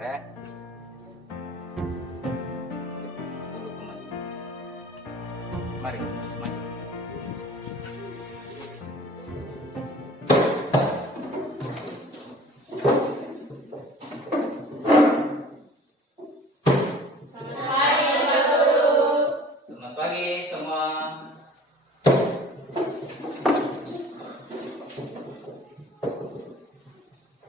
Oke. Dulu kemana? Mari, maju. Selamat pagi semua.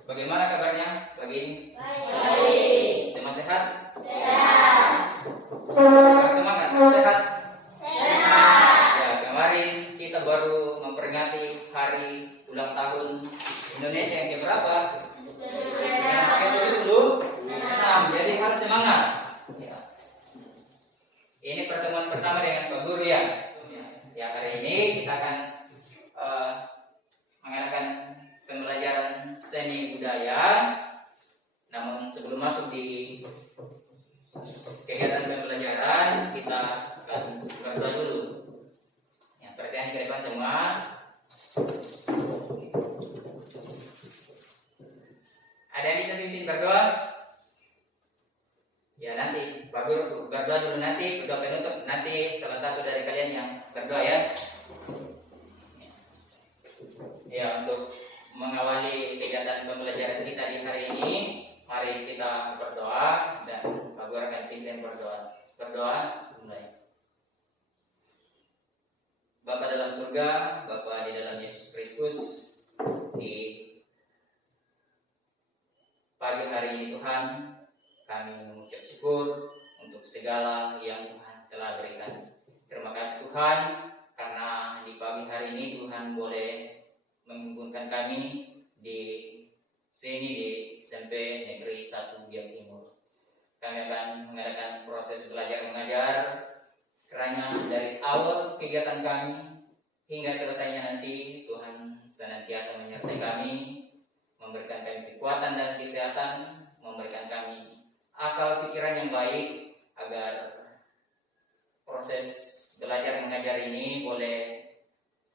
Bagaimana kabarnya pagi ini? Baik. Semua sehat? Sehat. Semangat, sehat? Sehat. Ya, kemarin kita baru memperingati hari ulang tahun Indonesia yang keberapa? Yang ke-76. Jadi harus semangat. Ya. Ini pertemuan pertama dengan Pak Guru ya. Ya, hari ini kita akan mengadakan pembelajaran seni budaya. Namun sebelum masuk di kegiatan pembelajaran, kita akan berdoa dulu. Ya, perhatian ke depan semua. Ada yang bisa pimpin berdoa? Ya, nanti Pak Guru berdoa dulu, nanti berdoa penutup, nanti salah satu dari kalian yang berdoa ya. Ya, untuk mengawali kegiatan pembelajaran kita di hari ini, mari kita berdoa dan Pak Guru akan pimpin berdoa. Berdoa mulai. Bapa dalam surga, Bapa di dalam Yesus Kristus, di pagi hari ini Tuhan, kami mengucap syukur untuk segala yang Tuhan telah berikan. Terima kasih Tuhan, karena di pagi hari ini Tuhan boleh menghubungkan kami di sini di SMP Negeri 1 Biak Timur. Kami akan mengadakan proses belajar mengajar, kiranya dari awal kegiatan kami hingga selesainya nanti Tuhan senantiasa menyertai kami, memberikan kami kekuatan dan kesehatan, memberikan kami akal pikiran yang baik agar proses belajar mengajar ini boleh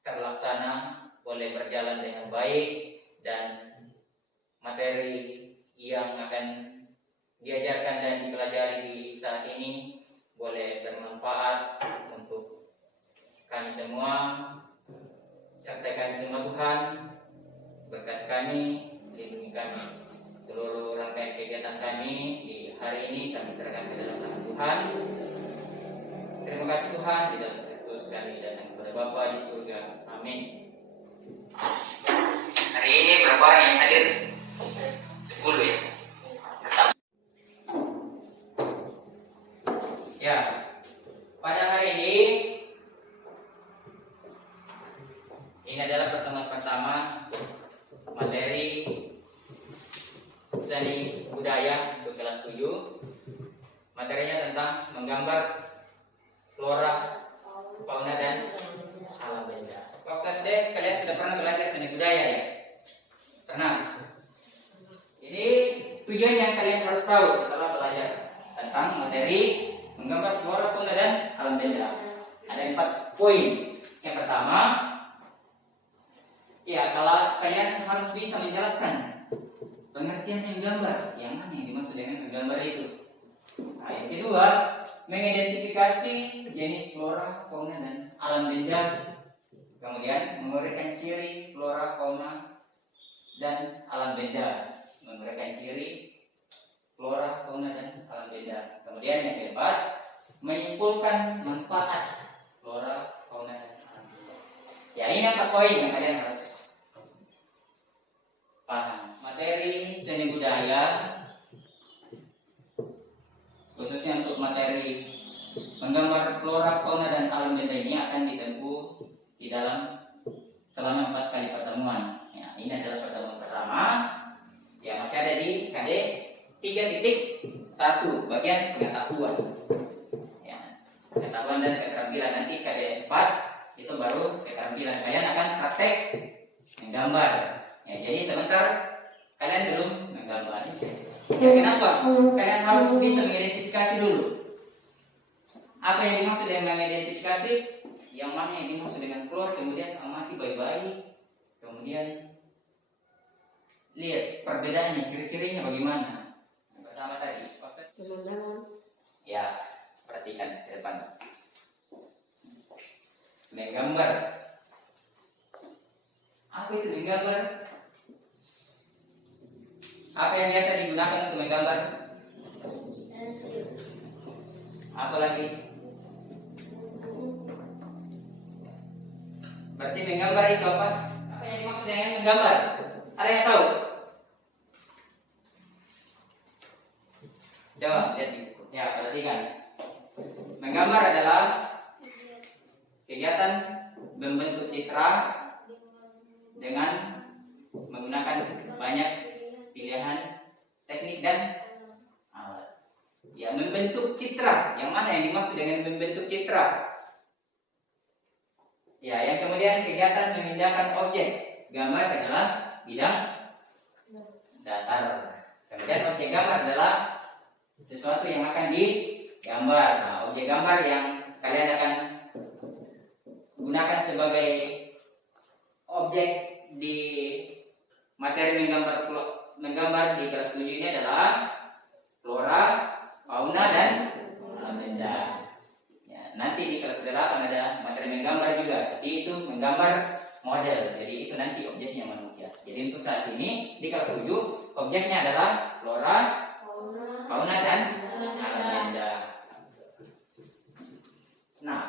terlaksana, boleh berjalan dengan baik, dan materi yang akan diajarkan dan dipelajari di saat ini boleh bermanfaat untuk kami semua. Sertai kami semua Tuhan, berkati kami, lindungi kami. Seluruh rangkaian kegiatan kami di hari ini kami serahkan ke dalam tangan Tuhan. Terima kasih Tuhan, di dalam Kristus kami datang kepada Bapa di surga. Amin. Hari ini berapa orang yang hadir? 10 ya. Ya, pada hari ini adalah pertemuan pertama materi seni budaya untuk kelas 7. Materinya tentang menggambar flora, fauna dan alam benda. Waktu SD kalian sudah pernah belajar seni budaya ya? Pernah? Ini tujuan yang kalian harus tahu setelah belajar tentang materi menggambar flora, fauna dan alam benda. Ada 4 poin. Yang pertama, ya kalau kalian harus bisa menjelaskan pengertian menggambar, yang mana yang dimaksud dengan menggambar itu. Nah, yang kedua, mengidentifikasi jenis flora, fauna dan alam benda. Kemudian memberikan ciri flora, fauna dan alam benda. Memberikan ciri flora, fauna dan alam benda. Kemudian yang keempat, menyimpulkan manfaat flora, fauna dan alam benda. Ya, ini 4 poin yang kalian harus paham. Materi seni budaya, khususnya untuk materi menggambar flora, fauna dan alam benda ini akan ditempuh di dalam selama 4 kali pertemuan. Ya, ini adalah pertemuan pertama. Ya, masih ada di KD 3.1 bagian pengetahuan. Ya, pengetahuan dan keterampilan. Nanti KD 4 itu baru keterampilan. Kalian akan praktek menggambar. Ya, jadi sebentar kalian belum menggambar. Ya, kenapa? Kalian harus bisa mengidentifikasi dulu. Apa yang dimaksud dengan mengidentifikasi? Yang mana yang dimaksud dengan flora, kemudian amati baik-baik, kemudian lihat perbedaannya, ciri-cirinya bagaimana. Yang pertama Pemandangan. Ya, perhatikan ke depan. Menggambar. Apa itu menggambar? Apa yang biasa digunakan untuk menggambar? Apa lagi? Berarti menggambar itu apa? Apa yang dimaksud dengan menggambar? Ada yang tahu? Coba lihat. Ya, perhatikan. Menggambar adalah kegiatan membentuk citra dengan menggunakan banyak pilihan teknik dan alat. Ya, membentuk citra. Yang mana yang dimaksud dengan membentuk citra? Ya, yang kemudian kegiatan memindahkan objek. Gambar adalah bidang datar. Kemudian objek gambar adalah sesuatu yang akan digambar. Nah, objek gambar yang kalian akan gunakan sebagai objek di materi menggambar di kelas 7 ini adalah flora, fauna, dan benda. Ya, nanti di kelas 8 ada materi menggambar juga, tapi itu menggambar model. Jadi itu nanti objeknya manusia. Jadi untuk saat ini di kelas 7 objeknya adalah flora, fauna, dan benda. Nah,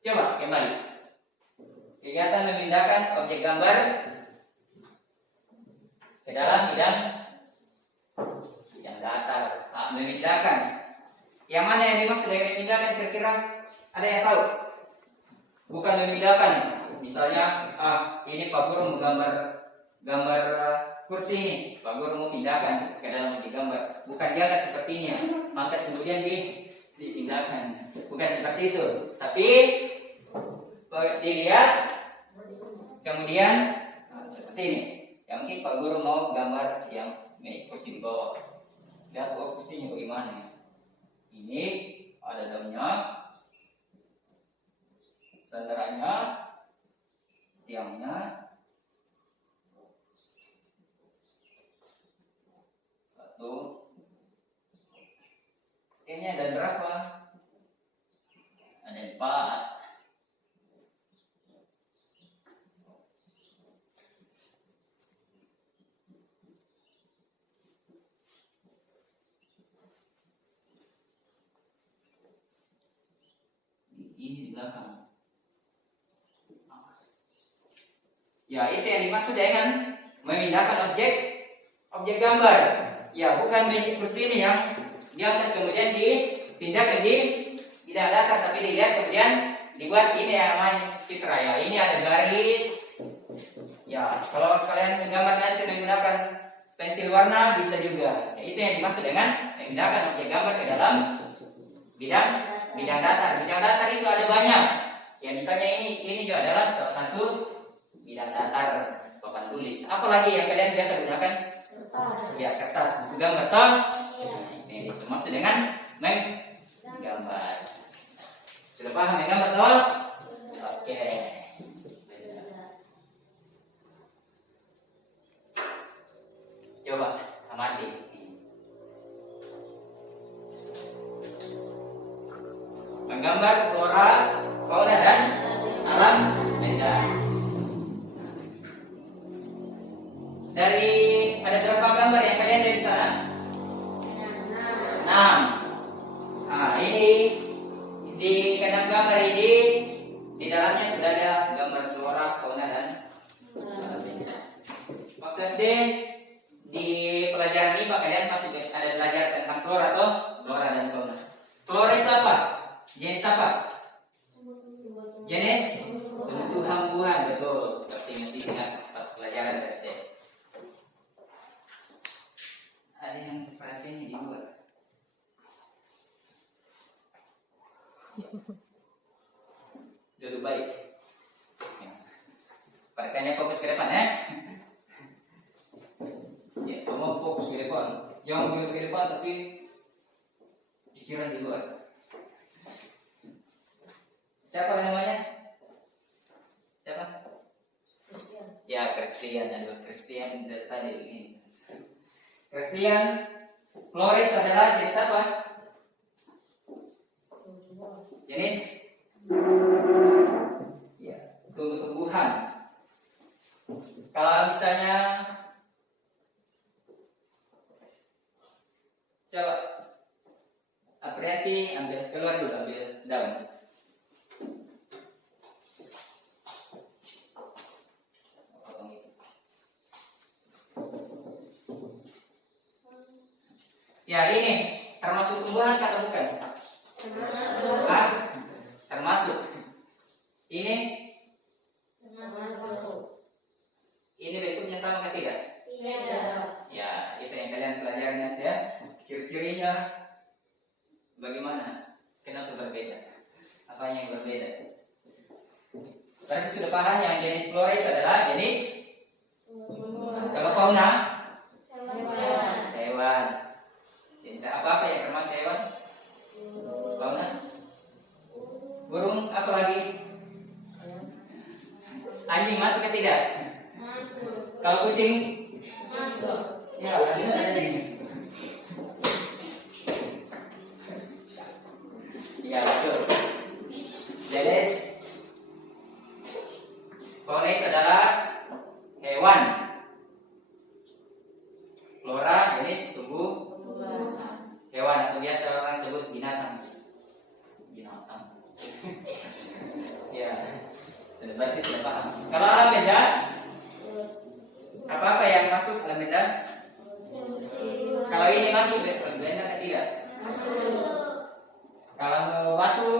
coba kembali. Kegiatan memindahkan objek gambar ke dalam bidang datar. Memindahkan. Yang mana yang dimaksud dengan memindahkan kira-kira? Ada yang tahu? Bukan memindahkan. Misalnya, ini Pak Guru gambar kursi ini. Pak Guru mau pindahkan ke dalam gambar. Bukan jangan seperti ini. Angkat kemudian dipindahkan. Bukan seperti itu. Tapi dilihat kemudian seperti ini. Yang mungkin Pak Guru mau gambar yang kursi di bawah. Lihat kursinya bagaimana ya. Ini ada daunnya, sandarannya, tiangnya, satu. Kayaknya ada berapa? Ada 4. Ini di belakang. Ya, itu yang dimaksud dengan memindahkan objek gambar. Ya, bukan meja kursi ini yang diangkat kemudian dipindahkan di tidak datar, tapi dilihat kemudian dibuat ini yang namanya citra. Ya, ini ada garis. Ya, kalau kalian menggambar nanti menggunakan pensil warna bisa juga. Ya, itu yang dimaksud dengan memindahkan objek gambar ke dalam bidang datar. Bidang datar itu ada banyak. Ya, misalnya ini juga adalah salah satu bidang datar, papan tulis. Apalagi yang kalian biasa gunakan? Kertas. Ya, kertas. Gambar toh. Ini dimaksud dengan menggambar. Sudah paham menggambar toh? Oke. Coba amati. Menggambar flora, fauna, dan alam benda. Dari ada berapa gambar yang kalian dari sana? 6. Nah, ini di kandang gambar ini di dalamnya sudah ada gambar flora, fauna, dan alam benda. Waktu SD di pelajaran IPA kalian pasti ada belajar tentang flora atau flora dan fauna. Flora itu apa? Jenis apa? Jenis tumbuh-tumbuhan, betul. Pasti mesti ingat pelajaran SD. Ada yang perhatiannya di luar. Duduk baik. Perhatiannya fokus ke depan ya. Ya, semua fokus ke depan. Jangan begitu ke depan tapi pikiran di luar. Siapa namanya? Siapa? Christian. Ya, Christian. Aduh, Christian dari tadi ini. Christian Flora itu adalah jenis apa? Jenis ya, tumbuh-tumbuhan. Kalau misalnya coba Apriati ambil keluar dulu, ambil daun. Ya ini termasuk tumbuhan atau bukan? Termasuk. Ah, termasuk. Ini Termasuk. ini bentuknya sama atau tidak? Iya. Ya, itu yang kalian pelajari nanti ya. Ciri-cirinya bagaimana? Kenapa berbeda? Apa yang berbeda? Berarti sudah paham yang jenis flora itu adalah jenis kalau fauna hewan. Jenis apa yang termasuk hewan? Fauna. Burung apa lagi? Anjing masuk ke tidak? Masuk. Kalau kucing? Masuk. Ya, kucing ada jenis. Ya betul. Jadi fauna itu adalah hewan. Flora jenis tumbuh hewan atau biasa orang sebut binatang. Binatang. Ya, sudah berarti sudah paham. Kalau alam benda, apa yang masuk alam benda? Kalau ini masuk alam benda atau tidak? Kalau batu,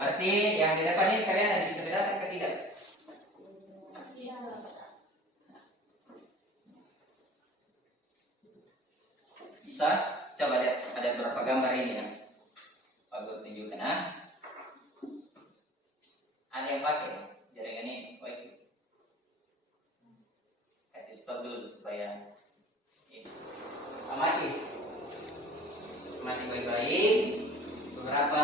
berarti yang di depan ini kalian ada bisa bedakan atau tidak? Bisa? Coba lihat ada beberapa gambar ini ya. Aku tunjukkan Ada yang pakai jaringan ini, wifi. Kasih stop dulu supaya ini. Mati baik-baik. Beberapa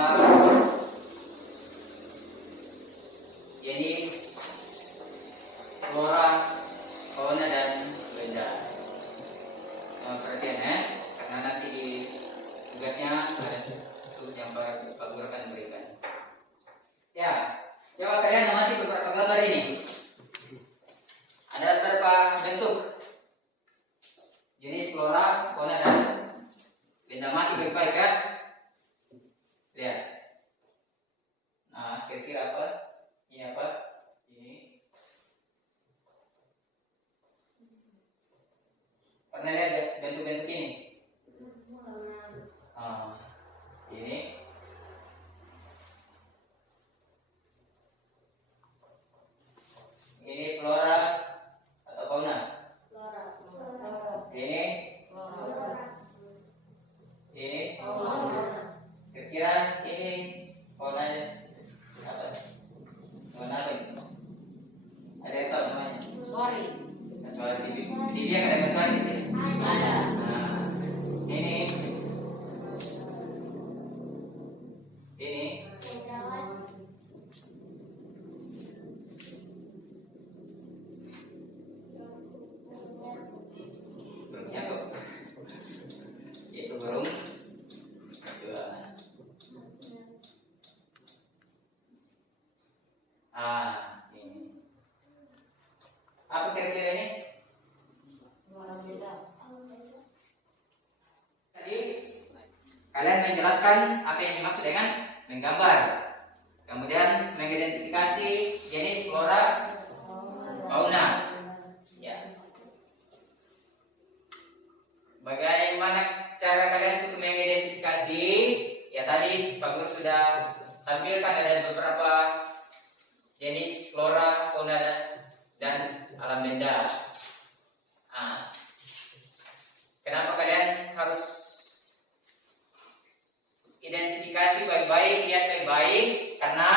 jenis flora, fauna dan benda. Perhatian ya. Karena nanti di tugasnya ada tugas yang Pak Guru akan berikan. Ya, coba kalian amati beberapa gambar ini. Ada beberapa bentuk jenis flora, fauna dan benda mati baik-baik kan? Lihat. Nah, kira-kira apa? Ini apa? Ini. Pernah lihat bentuk-bentuk ini? Ini flora atau fauna. Ini kira-kira ini fauna apa? Fauna apa ini? Ada apa namanya? Kecuali di dia ada kecuali di sini. Nah, ini burungnya kok itu burung dua. Ini apa kira-kira ini? Tadi kalian menjelaskan apa yang dimaksud dengan menggambar, kemudian mengidentifikasi jenis flora, fauna. Ya. Bagaimana cara kalian untuk mengidentifikasi? Ya tadi Pak Guru sudah tampilkan ada beberapa jenis flora, fauna dan alam benda. Kenapa kalian harus identifikasi baik-baik, lihat baik-baik? Karena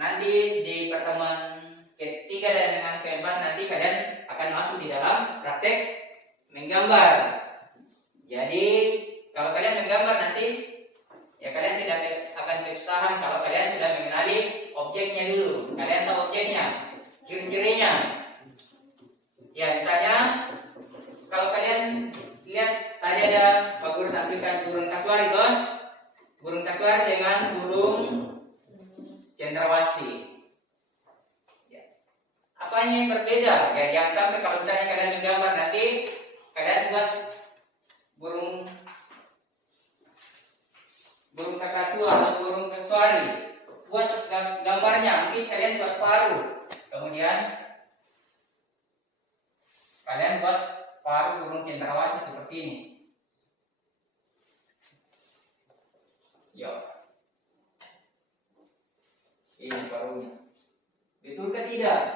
nanti di pertemuan ketiga dan yang keempat nanti kalian akan masuk di dalam praktek menggambar. Jadi kalau kalian menggambar nanti ya kalian tidak akan kesusahan kalau kalian sudah mengenali objeknya dulu. Kalian tahu objeknya, ciri-cirinya. Ya misalnya kalau kalian berikan burung kasuari toh. Burung kasuari dengan burung cendrawasih. Ya. Apanya yang berbeda? Ya, jangan sampai kalau misalnya kalian menggambar nanti kalian buat burung kakatua atau burung kasuari. Buat gambarnya, mungkin kalian buat paruh. Kemudian kalian buat paruh burung cendrawasih seperti ini. Yo. Ini paruhnya. Betul ke tidak?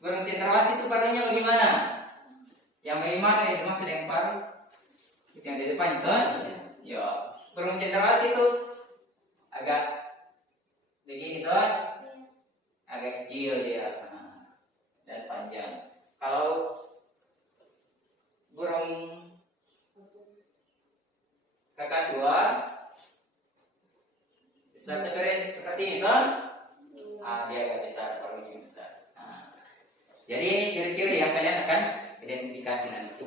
Burung cendrawasih itu paruhnya bagaimana? Yang bagaimana yang dimaksud dengan paruh? Itu yang di depan itu. Yo. Burung cendrawasih itu agak begini tuh. Agak kecil dia. Dan panjang. Kalau burung kakatua besar seperti ini kan? Dia agak besar, paruhnya besar. Jadi ini ciri-ciri yang kalian akan identifikasi nanti.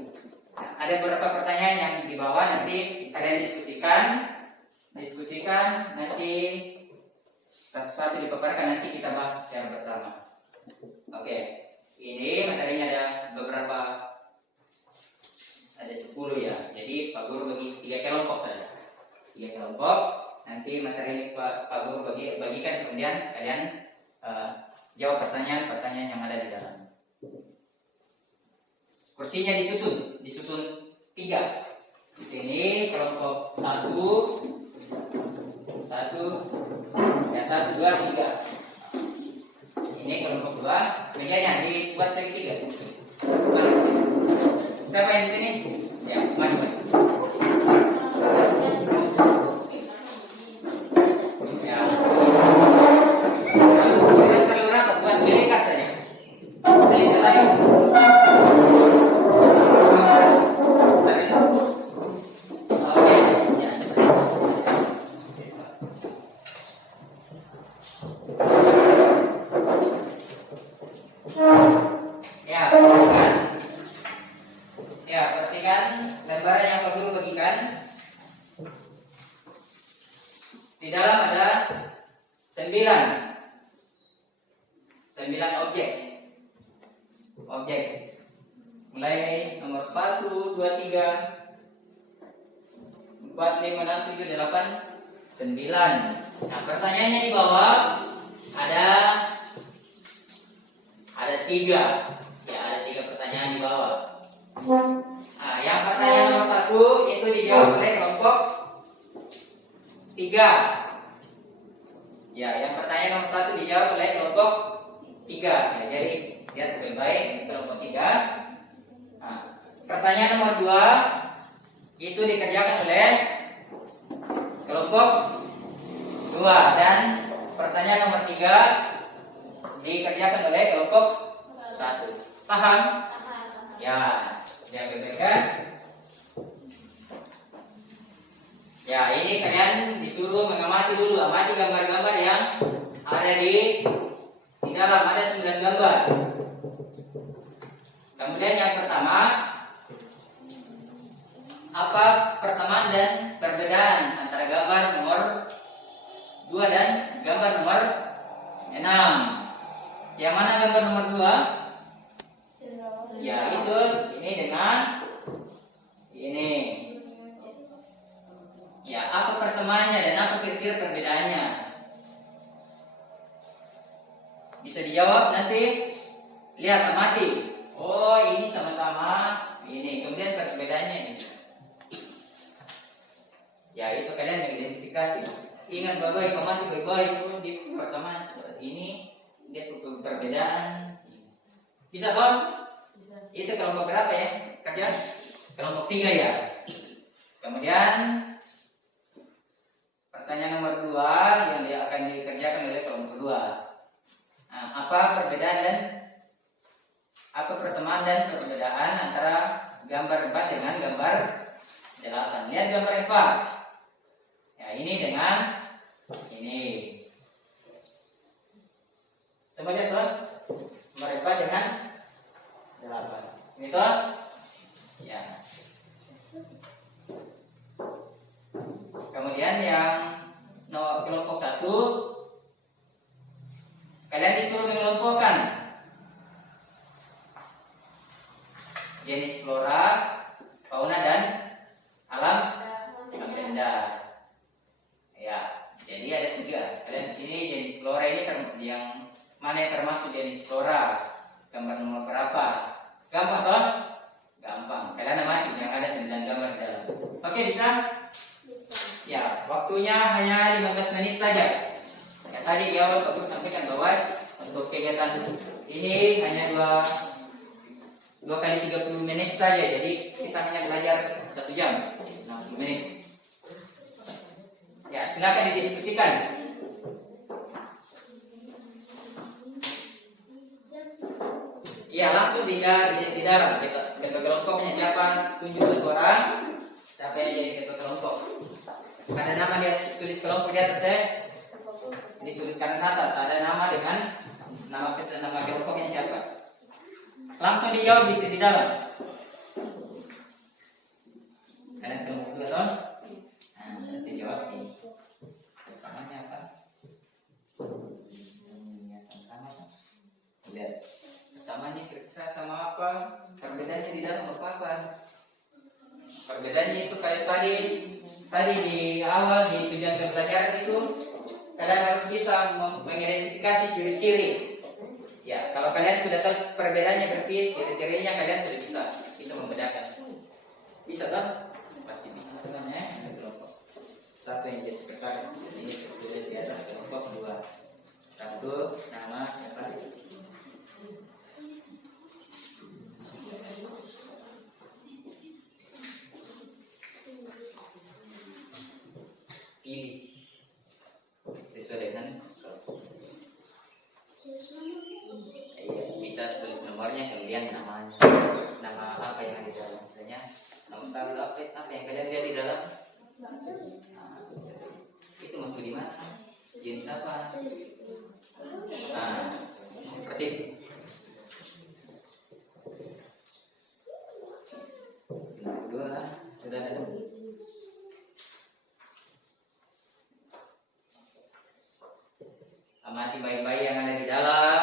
Ada beberapa pertanyaan yang di bawah nanti kalian diskusikan nanti satu-satu dipaparkan, nanti kita bahas secara bersama. Oke, ini materinya ada beberapa, ada 10 ya. Jadi Pak Guru bagi 3 kelompok saja. 3 kelompok. Nanti materi Pak Guru bagikan, kemudian kalian jawab pertanyaan-pertanyaan yang ada di dalam. Kursinya disusun 3. Di sini kelompok 1, 2, 3. Ini kelompok 2. Mejanya dibuat segitiga. Siapa yang di sini? Ya, maju. Ya. Kita selalu rata, bukan belikat saja. Perhatikan lembaran yang Pak Guru bagikan. Di dalam ada 9 objek. Mulai nomor 1, 2, 3, 4, 5, 6, 7, 8, 9. Nah, pertanyaannya di bawah ada 3. Ya, ada 3 pertanyaan di bawah. Nah, yang pertanyaan nomor 1 itu dijawab oleh kelompok 3. Ya, yang pertanyaan nomor 1 dijawab oleh kelompok 3. Ya, jadi lihat lebih baik kelompok 3. Nah, pertanyaan nomor 2 itu dikerjakan oleh kelompok 2, dan pertanyaan nomor 3 dikerjakan oleh kelompok 1. Paham? Ya, kan? Ya, ini kalian disuruh mengamati dulu, amati gambar-gambar yang ada di dalam, ada 9 gambar. Kemudian yang pertama, apa persamaan dan perbedaan antara gambar nomor 2 dan gambar nomor 6? Yang mana gambar nomor 2? Ya, itu ini dengan ini. Ya, apa persamaannya dan apa kira-kira perbedaannya? Bisa dijawab nanti. Lihat, amati. Oh, ini sama-sama ini. Kemudian perbedaannya ini. Ya, itu kalian yang identifikasi. Ingat baik-baik, amati baik-baik. Di persamaan seperti ini, lihat perbedaan. Bisa toh? Itu kelompok berapa ya? Kerja? Kelompok 3 ya. Kemudian pertanyaan nomor 2 yang dia akan dikerjakan oleh kelompok 2. Nah, apa perbedaan dan apa persamaan dan perbedaan antara gambar 4 dengan gambar 8? Lihat gambar 4. Ya, ini dengan ini. Coba lihat tuh. Gambar 4 dengan 8. Ini tuh. Ya. satu, kalian disuruh mengelompokkan jenis flora, fauna dan alam benda. Ya, jadi ada 3. Kalian ini jenis flora ini yang mana yang termasuk jenis flora? Gambar nomor berapa? Gampang toh? Gampang. Kalian amati yang ada 9 gambar di dalam. Oke, bisa? Bisa. Ya, waktunya hanya 15 menit saja. Ya, tadi di awal Pak Guru sampaikan bahwa untuk kegiatan ini hanya 2 kali 30 menit saja. Jadi kita hanya belajar 1 jam 60 menit. Ya, silakan didiskusikan. Iya, langsung di dalam ketua kelompoknya siapa, tunjuk satu orang, siapa yang jadi ketua kelompok. Ada nama dia tulis kelompok di atas ya, di sudut kanan atas ada nama dengan nama kelompoknya siapa. Langsung dijawab di dalam. Kalian kelompok dua toh? Nah, dijawab ini. Samanya apa? Sama-sama. Lihat. Samanya kira-kira sama apa? Perbedaannya di dalam apa? Perbedaannya itu kayak tadi di awal di tujuan pembelajaran itu kalian harus bisa mengidentifikasi ciri-ciri. Ya, kalau kalian sudah tahu perbedaannya berarti ciri-cirinya kalian sudah bisa membedakan. Bisa kan? Pasti bisa namanya kelompok. Satu yang jadi sekretaris ini tertulis di atas kelompok 2. Satu nama siapa? Pilih sesuai dengan bisa tulis nomornya, kemudian namanya, nama apa yang ada di dalam, misalnya nomor 1 apa yang kalian lihat di dalam. Nah, itu masuk di mana, jenis apa. Nah, seperti itu. Yang kedua sudah ada. Amati baik-baik yang ada di dalam,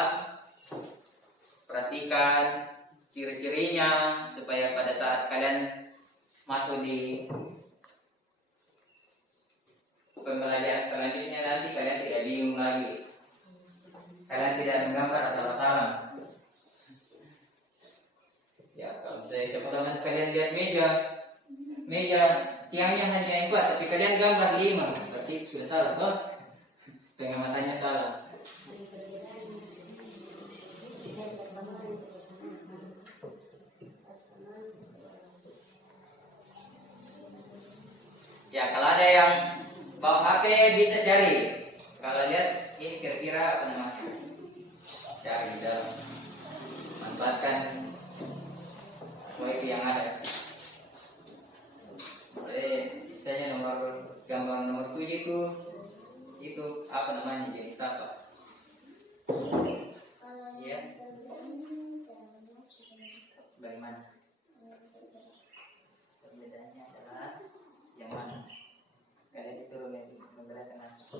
perhatikan ciri-cirinya supaya pada saat kalian masuk di pembelajaran selanjutnya nanti kalian tidak bingung lagi, kalian tidak menggambar asal-asalan. Ya, kalau misalnya siapa tahu nanti kalian lihat meja tiangnya hanya 4 tapi kalian gambar 5, berarti sudah salah toh? Pengamatannya salah. Ya, kalau ada yang bawa HP bisa cari. Kalau lihat ini kira-kira apa namanya, cari di dalam. Manfaatkan wifi yang ada. Misalnya gambar nomor 7 itu apa namanya, jenis apa? Ya. Bagaimana? Perbedaannya adalah yang mana? Kalian disuruh membedakan apa?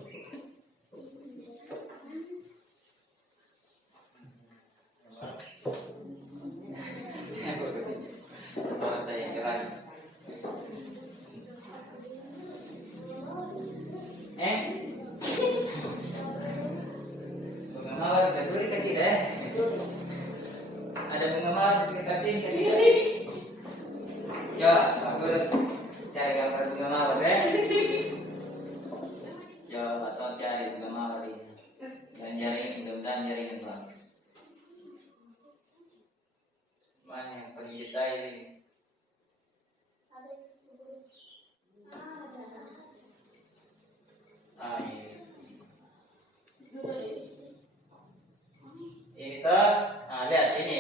Oh, saya kira. Bunga mawar berduri kecil deh. Ada bunga mawar di sekitar sini kecil. Coba, aku cari gambar bunga mawar deh. Coba, atau cari bunga mawar ini. Jangan jaring, mudah-mudahan jaring itu bagus. Mana yang paling detail ini? Ini tuh, lihat ini,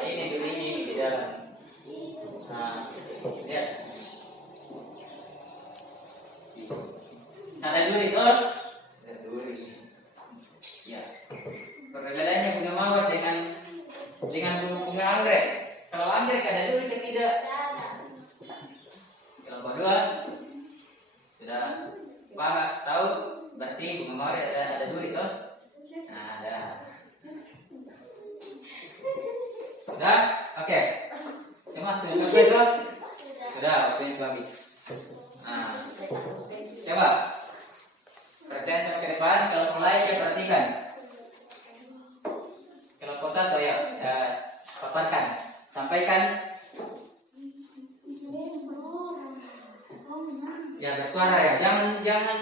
ini dulu ini di dalam. Lihat. Ada duri tuh, ada duri. Ya. Perbedaannya bunga mawar dengan bunga anggrek. Kalau anggrek ada duri atau tidak? Kalau kedua sudah paham tahu Berarti bunga mawar ada dua itu. Nah, ada. Udah? Oke. Semua sudah selesai itu? Sudah, waktunya sudah habis. Nah, coba perhatian sampai ke depan. Kalau mulai dia perhatikan. Kelompok satu ya, paparkan, sampaikan. Ya bersuara ya, jangan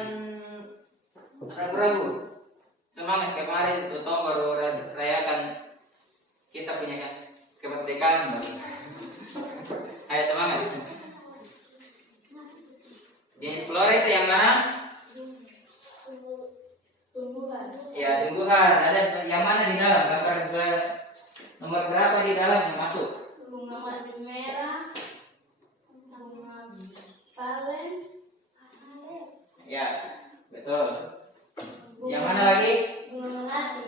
ragu-ragu. Semangat kemarin itu toh baru rayakan kita punya kemerdekaan. Ayo semangat. Jenis flora itu yang mana? Tumbuhan. Ya tumbuhan. Ada yang mana di dalam? Nomor berapa di dalam yang masuk? Bunga madu merah. Bunga palen. Ya betul. Yang mana lagi? Bunga melati.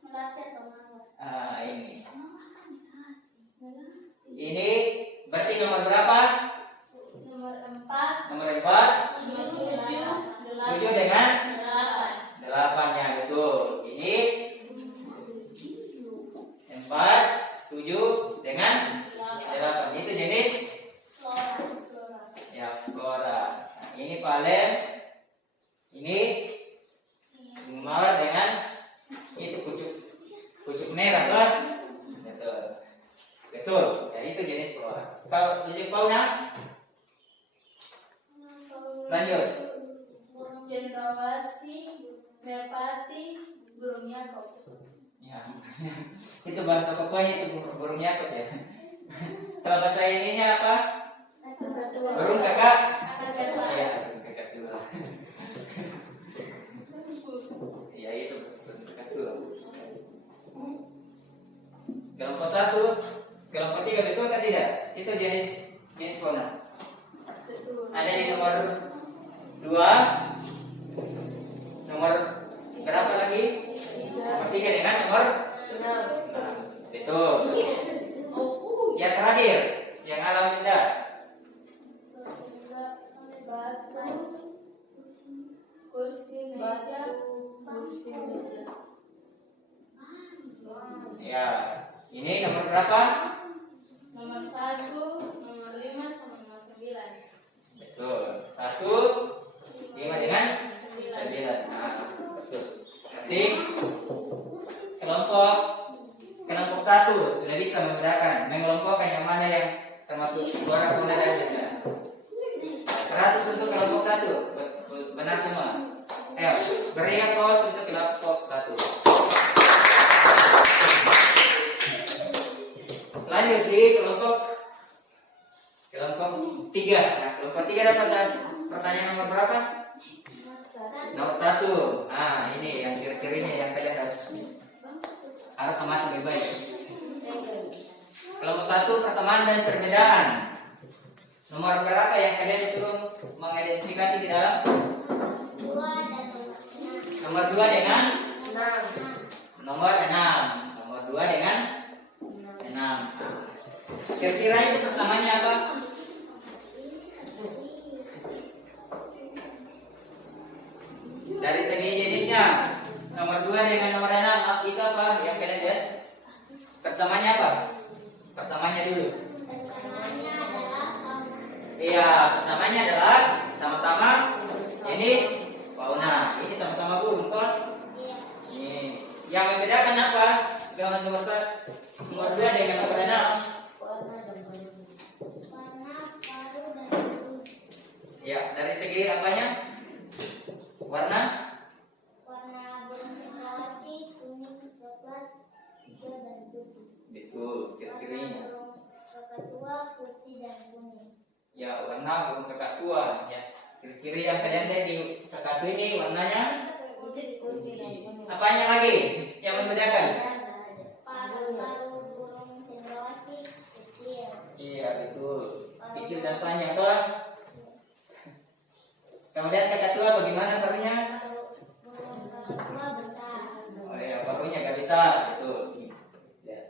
Melati atau mawar? Ini. Ini berarti nomor berapa? Nomor 4. Nomor 4. Nomor 7. 7 dengan 8. 8 ya betul. Ini 4, 7 dengan 8. Itu jenis Flora. ya flora. Nah, ini palen. Ini bunga mawar dengan itu pucuk merah kan? Betul. Betul. Jadi itu jenis flora. Kalau jenis fauna lanjut. Burung cendrawasih, merpati, burung yakop. Ya, itu bahasa Papuanya itu burung yakop ya. Kalau bahasa ininya apa? Kakatua. Burung kakak. Kakatua. Iya, burung kakatua. Ya itu burung kakatua. Kelompok 1, kelompok 3 betul atau tidak? Itu jenis fauna. Betul. Ada di nomor 2, nomor berapa lagi? Nomor 3 dengan nomor 6. Betul. Yang terakhir, yang alam indah. Batu, kursi meja, kursi meja. Ya, ini nomor berapa? Nomor 1, nomor 5, sama nomor 9. Betul. 1, 5 dengan 9. Nah, betul. Nanti kelompok 1 sudah bisa membedakan, mengelompokkan yang mana yang termasuk suara fauna dan tidak. 100 untuk kelompok 1, benar semua. Berikan pos untuk kelompok 1. Lanjut di kelompok 3. Nah, kelompok 3 dapat pertanyaan nomor berapa? Nomor 1. Nah, ini yang ciri-cirinya yang kalian harus amati baik-baik. Kelompok 1 persamaan dan perbedaan. Nomor berapa yang kalian disuruh mengidentifikasi di dalam? Nomor 2 dengan 6. nomor 6. Nomor 2 dengan 6. Kira-kira itu persamaannya apa? Dari segi jenisnya, nomor 2 dengan nomor 6 itu apa? Yang kalian lihat? Persamaannya apa? Persamaannya dulu. Iya, persamaannya adalah sama-sama jenis fauna. Ini sama-sama burung kan? Ini. Yang membedakan apa? Dengan nomor 2 dengan nomor 6. Ya, dari segi apanya? Warna burung cendrawasih, kuning, coklat, hijau, dan putih. betul, ciri-cirinya. Burung kakatua, putih, dan kuning. Ya, warna burung kakatua ya. Ciri-ciri yang kalian lihat di kakatua ini warnanya Putih dan kuning. apanya lagi yang membedakan? Paru-paru burung cendrawasih kecil. Iya, betul. Kecil dan panjang toh. Kemudian kakatua bagaimana parunya? Burung kakatua besar. Oh ya, parunya agak besar, betul. Ya.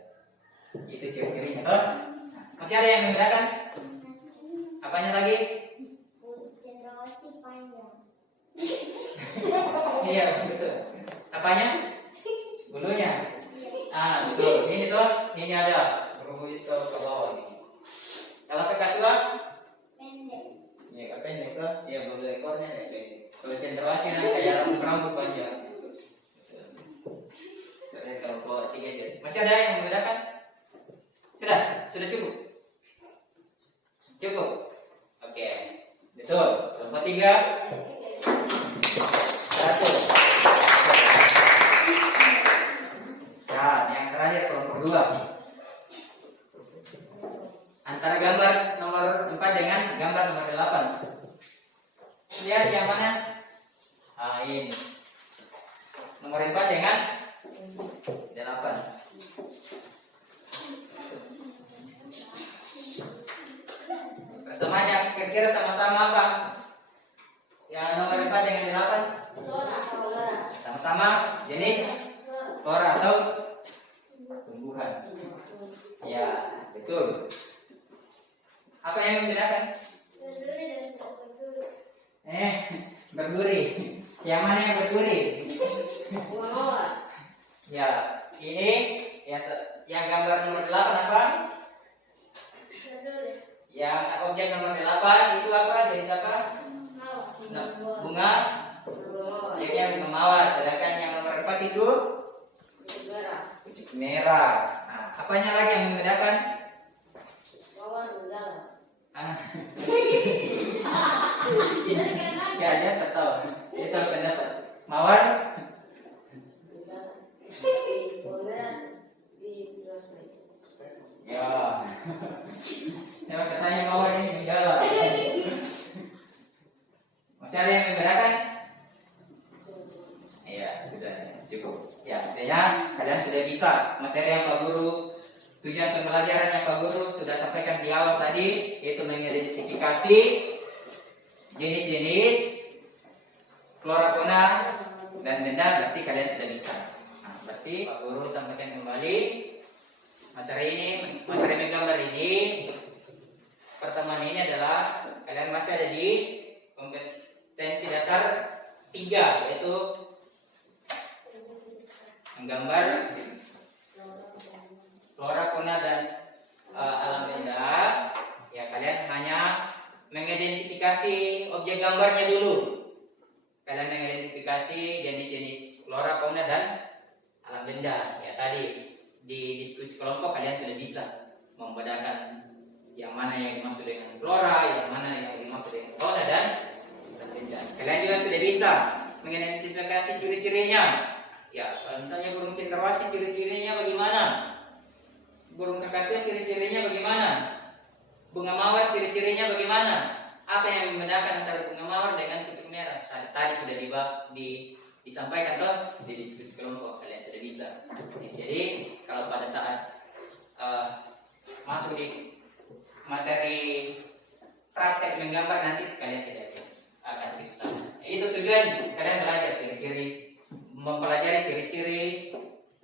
Itu ciri-cirinya toh. Masih ada yang membedakan? Apanya lagi? Burung cendrawasih panjang. Apanya? Bulunya. Ah, betul. Ini tuh, ini ada. Bulu itu ke bawah ini. Kalau kakak tua? Pendek. Ya, kakak pendek tuh. Ya, bulu ekornya ya pendek. Kalau cendrawasih nanti kayak rambut panjang. Jadi kalau bawa 3 aja. Masih ada yang membedakan? Sudah cukup. Cukup. Oke. Betul. Kelompok 3. 1. Nah, yang terakhir kelompok 2. Antara gambar nomor 4 dengan gambar nomor 8. Lihat yang mana? Ah, ini. Nomor 4 dengan 8. Persamanya kira-kira sama-sama apa? Yang nomor 4 dengan 8? Sama-sama jenis flora atau tumbuhan. Ya, betul. Apa yang membedakan? Berduri. Yang mana yang berduri? Ya, ini yang gambar nomor 8 apa? Yang objek nomor 8 itu apa? Jenis apa? Bunga. Jenisnya bunga mawar. Sedangkan yang nomor 4 itu merah. Nah, apanya lagi yang membedakan? Ya, dia tertawa. Itu pendapat. Mawar? Ya. Saya bertanya mawar ini menjawab. Masih ada yang membedakan? Iya, sudah cukup. Ya, artinya kalian sudah bisa materi yang Pak Guru, tujuan pembelajaran yang Pak Guru sudah sampaikan di awal tadi, yaitu mengidentifikasi jenis-jenis flora fauna dan benda. Berarti kalian sudah bisa. Nah, berarti Pak Guru sampaikan kembali materi menggambar ini. Pertemuan ini adalah kalian masih ada di kompetensi dasar 3, yaitu menggambar flora fauna dan alam benda. Ya, kalian hanya mengidentifikasi objek gambarnya dulu. Kalian mengidentifikasi jenis-jenis flora fauna dan alam benda. Ya, tadi di diskusi kelompok kalian sudah bisa membedakan yang mana yang dimaksud dengan flora, yang mana yang dimaksud dengan fauna dan benda. Kalian juga sudah bisa mengidentifikasi ciri-cirinya. Ya, kalau misalnya burung cendrawasih ciri-cirinya bagaimana? Burung kakatua ciri-cirinya bagaimana? Bunga mawar ciri-cirinya bagaimana? Apa yang membedakan antara bunga mawar dengan kucing merah? Tadi sudah disampaikan toh di diskusi kelompok, kalian sudah bisa. Jadi kalau pada saat masuk di materi praktek menggambar nanti kalian tidak akan kesusahan. Itu tujuan kalian belajar ciri-ciri, mempelajari ciri-ciri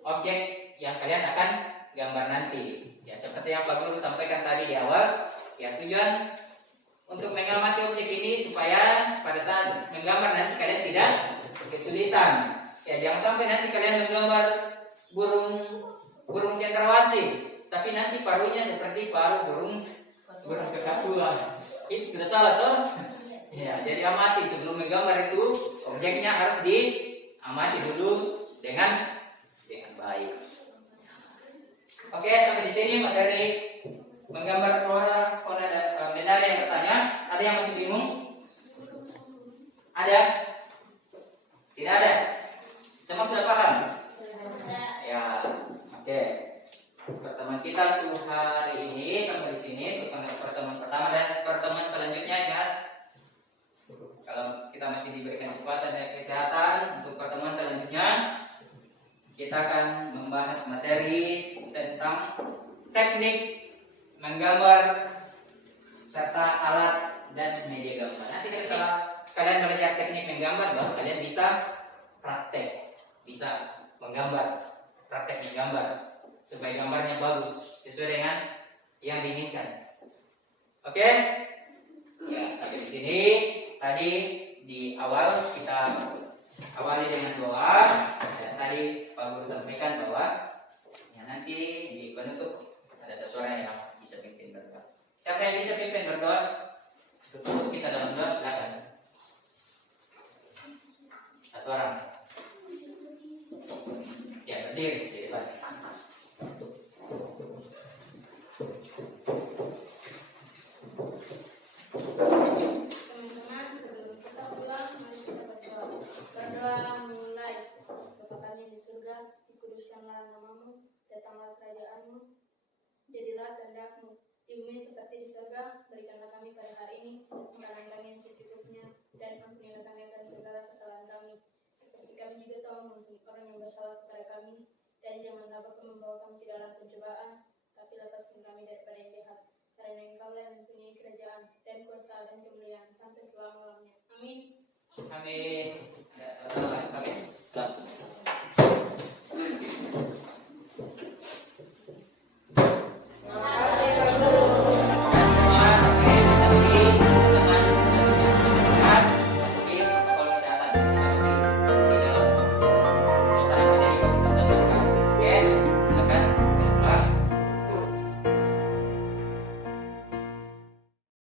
objek yang kalian akan gambar nanti. Ya, seperti yang Pak Guru sampaikan tadi di awal, ya tujuan untuk mengamati objek ini supaya pada saat menggambar nanti kalian tidak kesulitan. Ya, jangan sampai nanti kalian menggambar burung cendrawasih, tapi nanti paruhnya seperti paruh burung kakatua. Itu sudah salah toh? Ya, jadi amati sebelum menggambar itu objeknya harus diamati dulu dengan baik. Oke, sampai di sini materi menggambar flora, fauna dan benda. Yang bertanya, ada yang masih bingung? Ada? Tidak ada? Semua sudah paham? Ya, oke. Pertemuan kita untuk hari ini sampai di sini untuk pertemuan pertama, dan pertemuan selanjutnya ya. Kalau kita masih diberikan kekuatan dan kesehatan, untuk pertemuan selanjutnya kita akan membahas materi tentang teknik menggambar serta alat dan media gambar. Nanti setelah kalian belajar teknik menggambar, baru kalian bisa praktek, bisa menggambar, praktek menggambar supaya gambarnya bagus sesuai dengan yang diinginkan. Oke? Ya, sampai di sini. Tadi di awal kita awali dengan doa dan tadi Pak Guru sampaikan bahwa ya nanti di penutup ada satu orang yang bisa pimpin berdoa. Siapa yang bisa pimpin berdoa? Tutup kita dalam doa, silakan. Satu orang. Ya berdiri di depan. Teman-teman, sebelum kita pulang, mari kita berdoa. Berdoa mulai. Bapa kami di surga, dikuduskanlah namamu, datanglah kerajaanmu, jadilah kehendak-mu di bumi seperti di surga. Berikanlah kami pada hari ini makanan kami yang secukupnya, dan ampunilah kami akan segala kesalahan kami, seperti kami juga telah mengampuni orang yang bersalah kepada kami. Dan janganlah Bapa membawa kami ke dalam pencobaan, tapi lepaskan kami daripada yang jahat. Karena Engkau lah yang mempunyai kerajaan dan kuasa dan kemuliaan sampai selama-lamanya. Amin. Amin. Ada satu orang lagi.